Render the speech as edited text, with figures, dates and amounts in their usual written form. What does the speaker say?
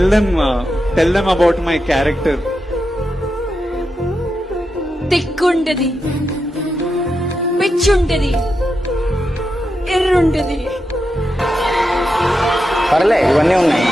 tell them about my character. తిక్కుంటది, పిచ్చుంటది, ఎర్రుంటది. పర్లే, ఇవన్నీ ఉన్నాయి.